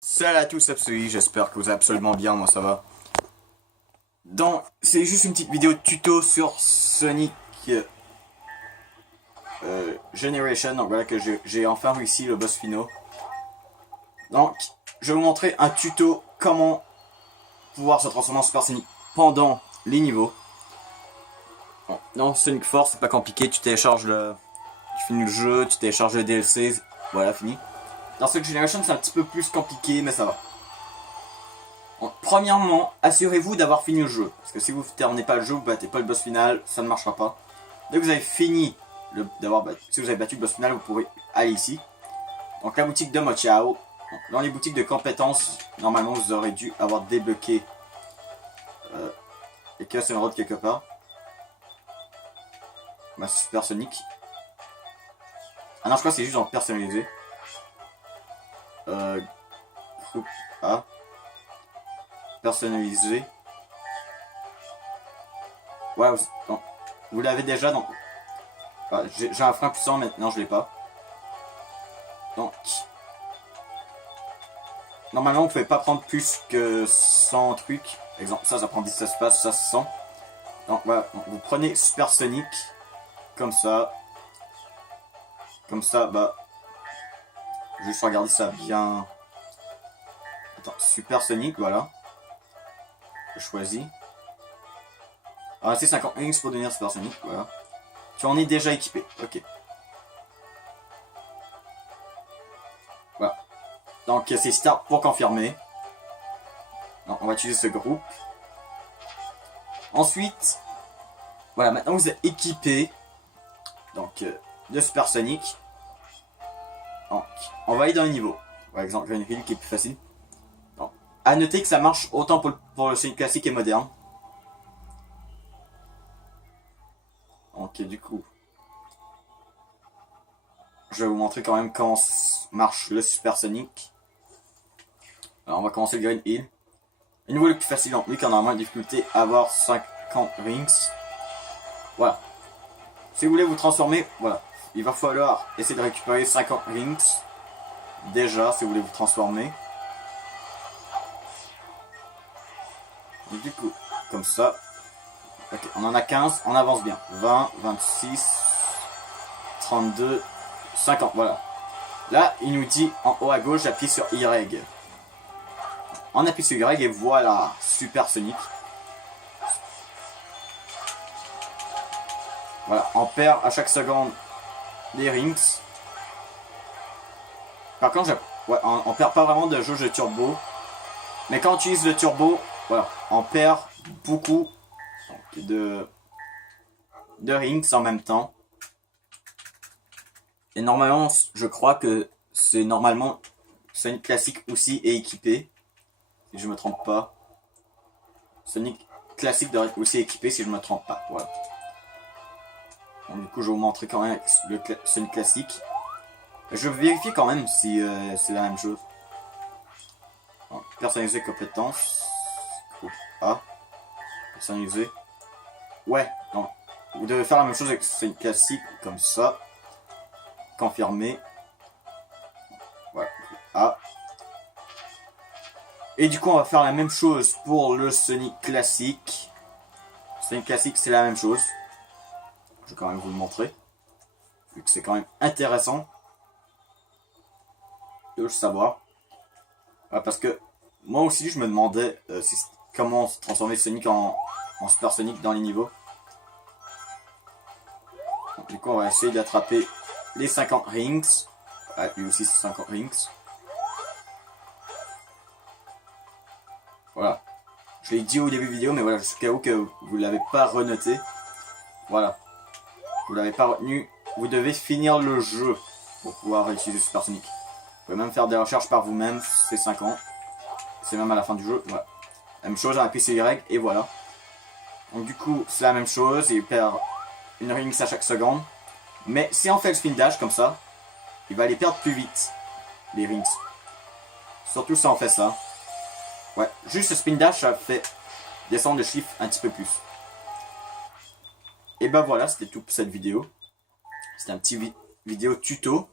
Salut à tous, Absolument, j'espère que vous allez absolument bien, moi ça va. Donc, c'est juste une petite vidéo tuto sur Sonic Generation, donc voilà que j'ai enfin réussi le boss final. Donc, je vais vous montrer un tuto comment pouvoir se transformer en Super Sonic pendant les niveaux. Bon, dans Sonic Force, c'est pas compliqué, tu télécharges tu finis le jeu, tu télécharges le DLC, voilà, fini. Dans Sonic Generation, c'est un petit peu plus compliqué, mais ça va. Bon, premièrement, assurez-vous d'avoir fini le jeu. Parce que si vous ne terminez pas le jeu, vous ne battez pas le boss final, ça ne marchera pas. Dès que vous avez fini si vous avez battu le boss final, vous pourrez aller ici. Donc la boutique de Mochiao. Dans les boutiques de compétences, normalement vous aurez dû avoir débloqué les Chaos Emerald quelque part. Ma Super Sonic. Ah non, je crois que c'est juste en personnalisé. Groupe A. Personnalisé. Ouais, vous l'avez déjà, donc j'ai un frein puissant, maintenant je l'ai pas. Donc, normalement vous pouvez pas prendre plus que 100 trucs. Exemple, ça prend 10 espaces, ça 100. Donc voilà, donc, vous prenez Super Sonic, comme ça. Comme ça, bah, je vais juste regarder ça bien. Attends, Super Sonic, voilà. Je choisis. Ah, c'est 50 rings pour devenir Super Sonic, voilà. Tu en es déjà équipé, ok. Voilà. Donc c'est Start pour confirmer. Donc, on va utiliser ce groupe. Ensuite, voilà, maintenant vous êtes équipé. Donc, de Super Sonic. Donc, on va aller dans les niveaux. Par exemple, Green Hill qui est plus facile. Donc, à noter que ça marche autant pour le Sonic classique et moderne. Donc, du coup, je vais vous montrer quand même comment marche le Super Sonic. Alors, on va commencer le Green Hill. Le niveau le plus facile, donc lui qui a normalement une difficulté à avoir 50 rings. Voilà. Si vous voulez vous transformer, voilà. Il va falloir essayer de récupérer 50 rings. Déjà, si vous voulez vous transformer. Et du coup, comme ça. Ok, on en a 15, on avance bien. 20, 26, 32, 50, voilà. Là, il nous dit en haut à gauche, j'appuie sur Y. On appuie sur Y et voilà, Super Sonic. Voilà, on perd à chaque seconde des rings. Par contre, ouais, on perd pas vraiment de jauge de turbo. Mais quand on utilise le turbo, voilà, on perd beaucoup de rings en même temps. Et normalement, je crois que c'est normalement Sonic classique aussi est équipé. Si je me trompe pas. Sonic classique devrait être aussi équipé si je me trompe pas. Voilà. Donc, du coup, je vais vous montrer quand même le Sonic classique. Je vais vérifier quand même si c'est la même chose. Donc, personnaliser compétences. Groupe A. Personnaliser. Ouais, donc vous devez faire la même chose avec Sonic classique, comme ça. Confirmer. Voilà, groupe A. Et du coup, on va faire la même chose pour le Sonic classique. Sonic classique, c'est la même chose. Je vais quand même vous le montrer. Vu que c'est quand même intéressant de le savoir. Ouais, parce que moi aussi, je me demandais comment transformer Sonic en Super Sonic dans les niveaux. Donc, du coup, on va essayer d'attraper les 50 rings. Ouais, lui aussi, c'est 50 rings. Voilà. Je l'ai dit au début de vidéo, mais voilà, jusqu'à où que vous ne l'avez pas renoté. Voilà. Vous ne l'avez pas retenu. Vous devez finir le jeu pour pouvoir utiliser Super Sonic. Vous pouvez même faire des recherches par vous-même, c'est 5 ans. C'est même à la fin du jeu. Voilà. Même chose, on appuie sur Y et voilà. Donc du coup, c'est la même chose, il perd une rings à chaque seconde. Mais si on fait le spin dash comme ça, il va les perdre plus vite, les rings. Surtout si on fait ça. Ouais, juste le spin dash, ça fait descendre le chiffre un petit peu plus. Et ben voilà, c'était tout pour cette vidéo. C'était un petit vidéo tuto.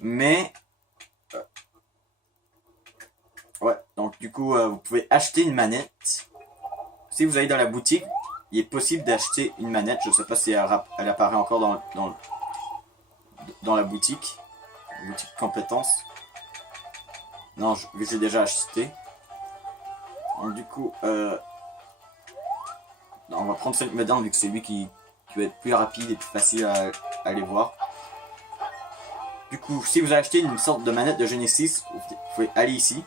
Mais Du coup, vous pouvez acheter une manette. Si vous allez dans la boutique, il est possible d'acheter une manette. Je sais pas si elle apparaît encore dans la boutique. Boutique compétences. Non, j'ai déjà acheté. Donc, du coup, on va prendre Sonic Madden vu que c'est lui qui va être plus rapide et plus facile à aller voir. Du coup, si vous achetez une sorte de manette de Genesis, vous pouvez aller ici.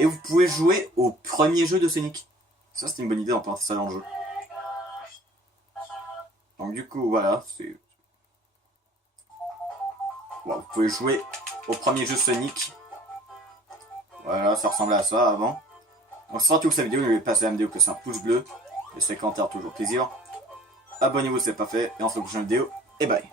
Et vous pouvez jouer au premier jeu de Sonic. Ça, c'est une bonne idée d'en ça dans le jeu. Donc du coup, voilà, c'est... Bon, vous pouvez jouer au premier jeu Sonic. Voilà, ça ressemblait à ça avant. Donc, c'est tout cette vidéo, n'oubliez pas de la vidéo que c'est un pouce bleu. Les commentaires, toujours plaisir. Abonnez-vous si ce n'est pas fait. Et on se voit dans la prochaine vidéo. Et bye.